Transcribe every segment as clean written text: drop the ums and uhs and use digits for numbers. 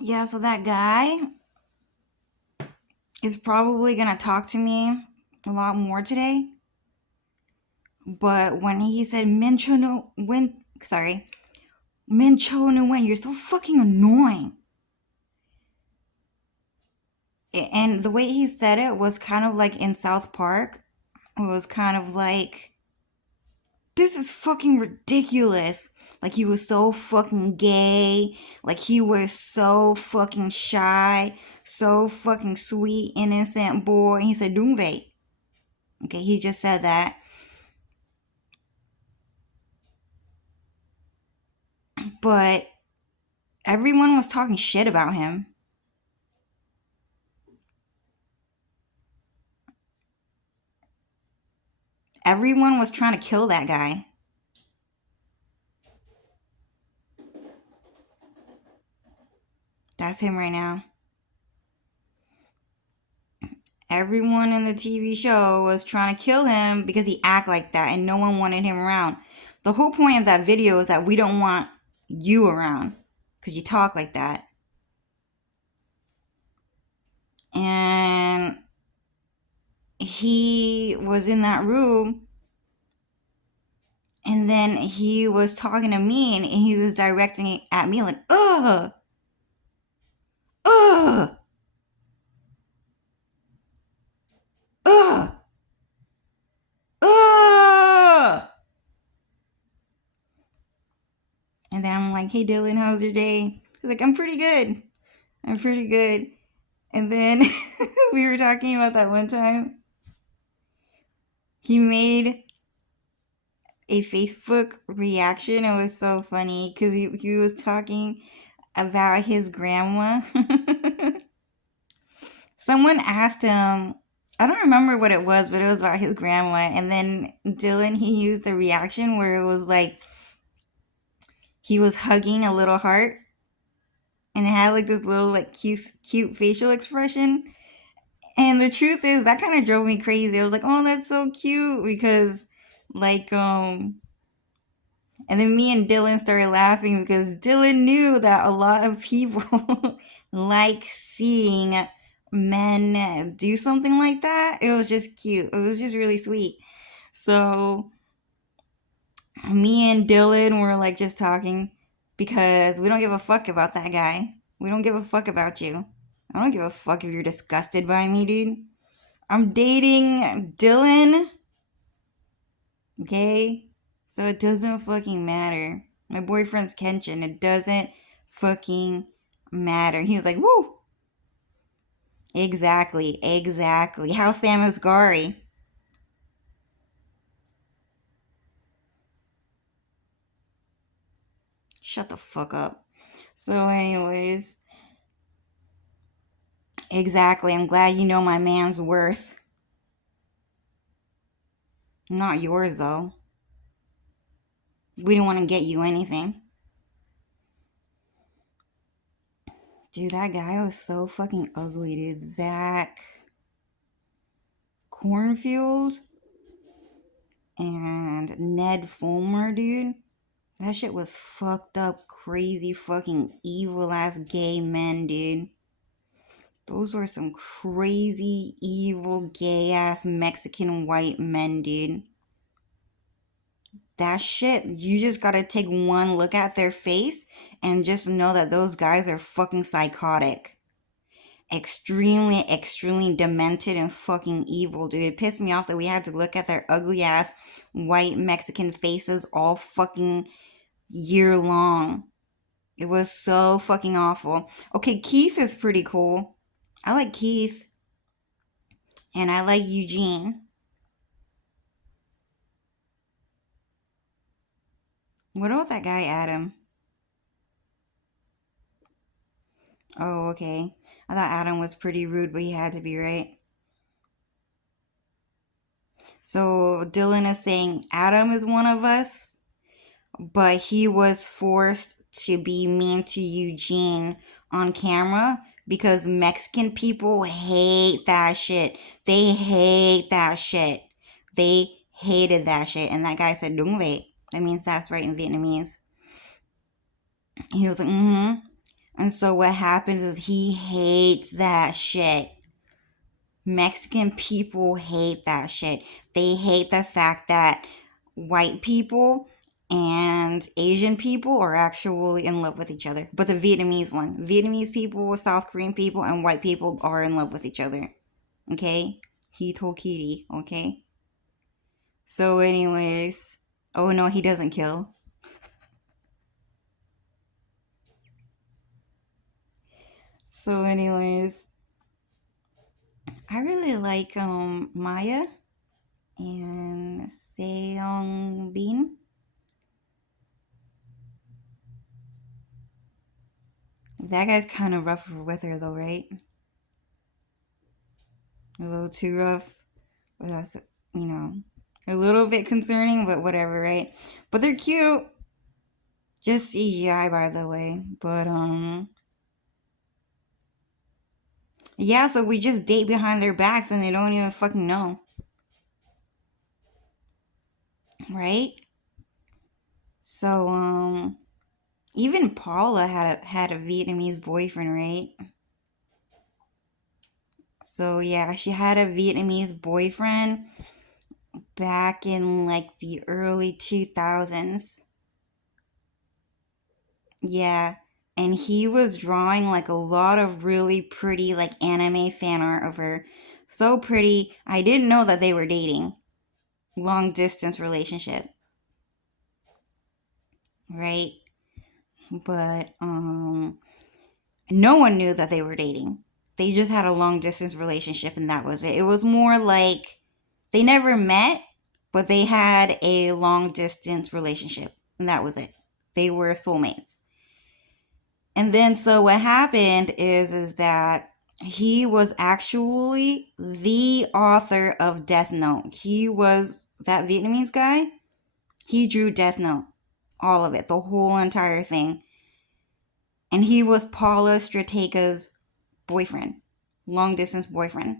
Yeah, so that guy is probably gonna talk to me a lot more today. But when he said Mincho no win, sorry, Mincho no win, you're so fucking annoying. And the way he said it was kind of like in South Park. It was kind of like, this is fucking ridiculous. Like he was so fucking gay. Like he was so fucking shy. So fucking sweet, innocent boy. And he said, Dungve. Okay, he just said that. But everyone was talking shit about him. Everyone was trying to kill that guy. That's him right now. Everyone in the TV show was trying to kill him because he act like that and no one wanted him around. The whole point of that video is that we don't want you around because you talk like that. And he was in that room and then he was talking to me and he was directing it at me like, ugh, ugh, ugh, ugh. And then I'm like, hey Dylan, how's your day? He's like, I'm pretty good. I'm pretty good. And then we were talking about that one time he made a Facebook reaction. It was so funny because he was talking about his grandma. Someone asked him, I don't remember what it was, but it was about his grandma. And then Dylan, he used the reaction where it was like he was hugging a little heart and it had like this little like cute facial expression. And the truth is that kind of drove me crazy. I was like, oh, that's so cute because like and then me and Dylan started laughing because Dylan knew that a lot of people like seeing men do something like that. It was just cute. It was just really sweet. So me and Dylan were like just talking because we don't give a fuck about that guy. We don't give a fuck about you. I don't give a fuck if you're disgusted by me, dude. I'm dating Dylan, okay? So it doesn't fucking matter. My boyfriend's Kenshin. It doesn't fucking matter. He was like, woo! Exactly, exactly. How's Sam Asghari? Shut the fuck up. So, anyways, exactly. I'm glad you know my man's worth. Not yours, though. We didn't want to get you anything. Dude, that guy was so fucking ugly, dude. Zach Cornfield and Ned Fulmer, dude. That shit was fucked up, crazy, fucking evil ass gay men, dude. Those were some crazy, evil, gay ass Mexican white men, dude. That shit, you just gotta take one look at their face and just know that those guys are fucking psychotic. Extremely, extremely demented and fucking evil, dude. It pissed me off that we had to look at their ugly ass white Mexican faces all fucking year long. It was so fucking awful. Okay, Keith is pretty cool. I like Keith and I like Eugene. What about that guy Adam? Oh, okay. I thought Adam was pretty rude, but he had to be, right? So Dylan is saying Adam is one of us, but he was forced to be mean to Eugene on camera because Mexican people hate that shit. They hate that shit. They hated that shit. And that guy said, Đúng vậy. That means that's right in Vietnamese. He was like, mm-hmm. And so what happens is he hates that shit. Mexican people hate that shit. They hate the fact that white people and Asian people are actually in love with each other. But the Vietnamese people, South Korean people, and white people are in love with each other. Okay? He told Kitty, okay? So, anyways. Oh no, he doesn't kill. So, anyways. I really like Maya and Seong Bin. That guy's kind of rough with her though, right? A little too rough. But that's, you know, a little bit concerning, but whatever, right? But they're cute. Just CGI, by the way. But, yeah, so we just date behind their backs and they don't even fucking know, right? So, even Paula had a Vietnamese boyfriend, right? So yeah, she had a Vietnamese boyfriend back in like the early 2000s. Yeah. And he was drawing like a lot of really pretty like anime fan art of her. So pretty. I didn't know that they were dating. Long distance relationship, right? But no one knew that they were dating. They just had a long distance relationship and that was it. It was more like they never met, but they had a long distance relationship and that was it. They were soulmates. And then so what happened is that he was actually the author of Death Note. He was that Vietnamese guy. He drew Death Note. All of it, the whole entire thing. And he was Paula Stratega's boyfriend, long distance boyfriend.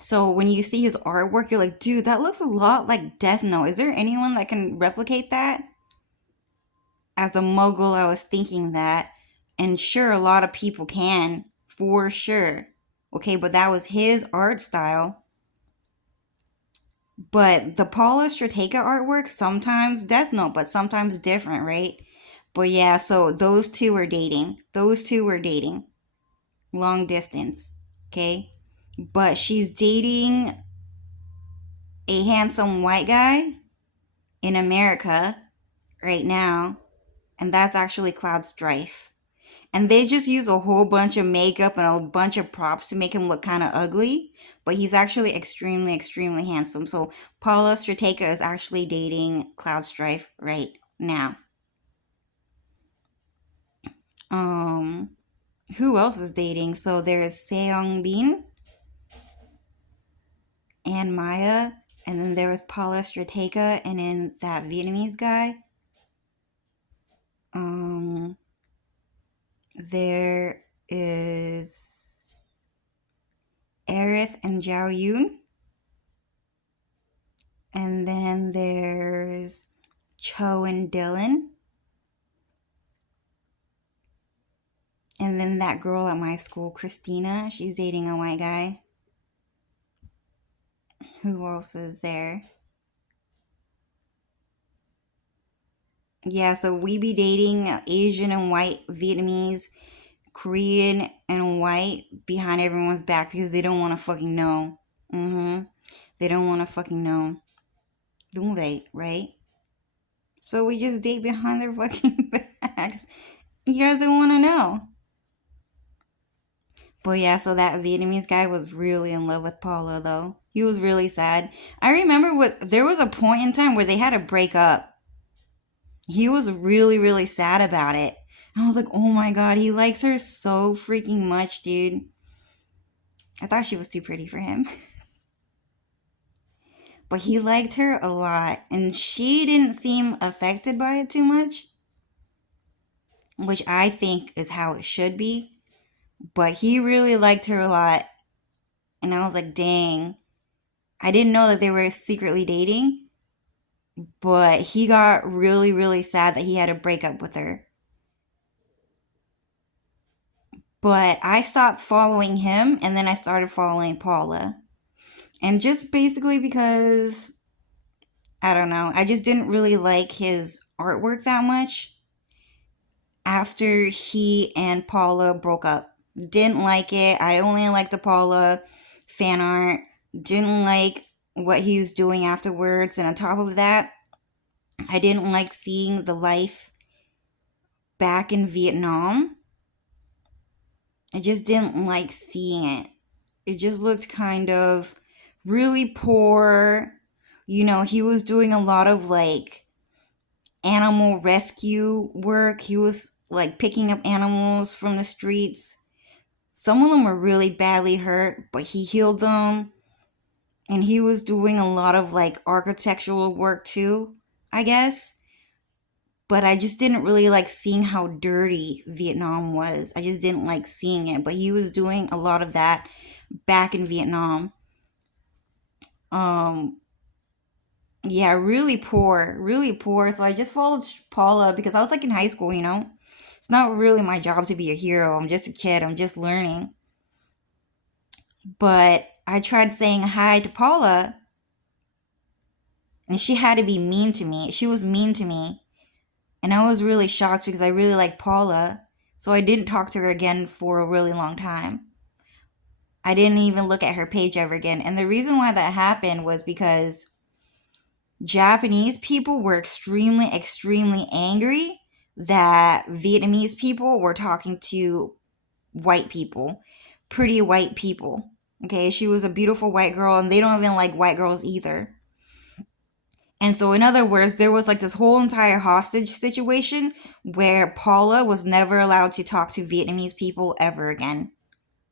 So when you see his artwork, you're like, dude, that looks a lot like Death Note. Is there anyone that can replicate that? As a mogul, I was thinking that. And sure, a lot of people can, for sure. Okay, but that was his art style. But the Paula Stratega artwork, sometimes Death Note, but sometimes different, right? But yeah, so those two were dating. Those two were dating. Long distance. Okay? But she's dating a handsome white guy in America right now, and that's actually Cloud Strife. And they just use a whole bunch of makeup and a bunch of props to make him look kind of ugly, but he's actually extremely, extremely handsome. So Paula Stratega is actually dating Cloud Strife right now. Um, who else is dating? So there's Seong Bin and Maya, and then there was Paula Stratega, and then that Vietnamese guy. Um, there is Aerith and Zhao Yun. And then there's Cho and Dylan. And then that girl at my school, Christina, she's dating a white guy. Who else is there? Yeah, so we be dating Asian and white, Vietnamese, Korean and white behind everyone's back because they don't want to fucking know. Mm-hmm. They don't want to fucking know. Don't they? Right? So we just date behind their fucking backs. You guys don't want to know. But yeah, so that Vietnamese guy was really in love with Paula though. He was really sad. I remember there was a point in time where they had to break up. He was really, really sad about it. And I was like, oh my god, he likes her so freaking much, dude. I thought she was too pretty for him. But he liked her a lot. And she didn't seem affected by it too much. Which I think is how it should be. But he really liked her a lot. And I was like, dang. I didn't know that they were secretly dating. But he got really, really sad that he had to break up with her. But I stopped following him and then I started following Paula. And just basically because, I don't know, I just didn't really like his artwork that much after he and Paula broke up. Didn't like it. I only liked the Paula fan art. Didn't like what he was doing afterwards. And on top of that, I didn't like seeing the life back in Vietnam. I just didn't like seeing it. It just looked kind of really poor. You know, he was doing a lot of like animal rescue work. He was like picking up animals from the streets. Some of them were really badly hurt, but he healed them. And he was doing a lot of like architectural work too, I guess. But I just didn't really like seeing how dirty Vietnam was. I just didn't like seeing it. But he was doing a lot of that back in Vietnam. Um, yeah, really poor, really poor. So I just followed Paula because I was like in high school, you know? It's not really my job to be a hero. I'm just a kid. I'm just learning. But I tried saying hi to Paula and she had to be mean to me. She was mean to me. And I was really shocked because I really like Paula. So I didn't talk to her again for a really long time. I didn't even look at her page ever again. And the reason why that happened was because Japanese people were extremely, extremely angry that Vietnamese people were talking to white people, pretty white people. Okay, she was a beautiful white girl, and they don't even like white girls either. And so, in other words, there was like this whole entire hostage situation where Paula was never allowed to talk to Vietnamese people ever again.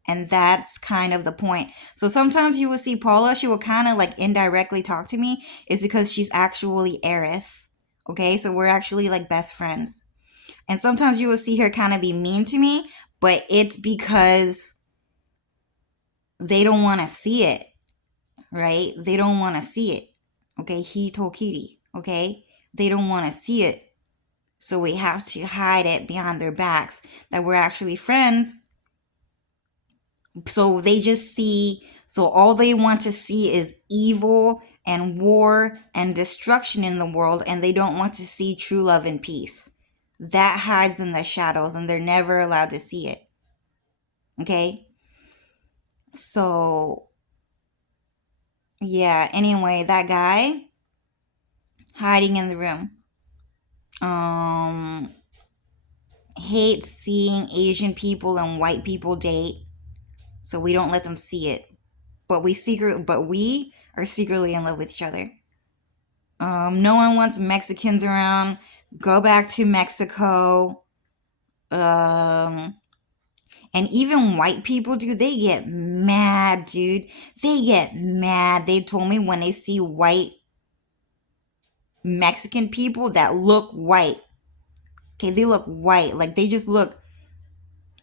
And that's kind of the point. So sometimes you will see Paula, she will kind of like indirectly talk to me. It's because she's actually Aerith. Okay, so we're actually like best friends. And sometimes you will see her kind of be mean to me, but it's because they don't want to see it, right? They don't want to see it. Okay, Hitokiri. Okay, they don't want to see it. So we have to hide it behind their backs that we're actually friends. So they just see, so all they want to see is evil and war and destruction in the world, and they don't want to see true love and peace. That hides in the shadows, and they're never allowed to see it. Okay? So, yeah, anyway, that guy hiding in the room um hates seeing Asian people and white people date, so we don't let them see it. But we are secretly in love with each other. No one wants Mexicans around. Go back to Mexico. Um, and even white people, dude, they get mad, dude. They get mad. They told me when they see white Mexican people that look white. Okay, they look white. Like they just look,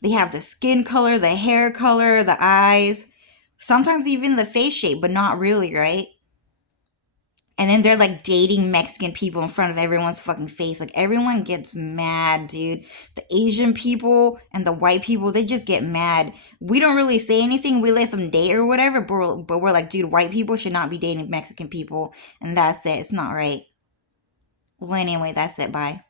they have the skin color, the hair color, the eyes, sometimes even the face shape, but not really, right? And then they're like dating Mexican people in front of everyone's fucking face. Like everyone gets mad, dude. The Asian people and the white people, they just get mad. We don't really say anything. We let them date or whatever. But we're like, dude, white people should not be dating Mexican people. And that's it. It's not right. Well, anyway, that's it. Bye.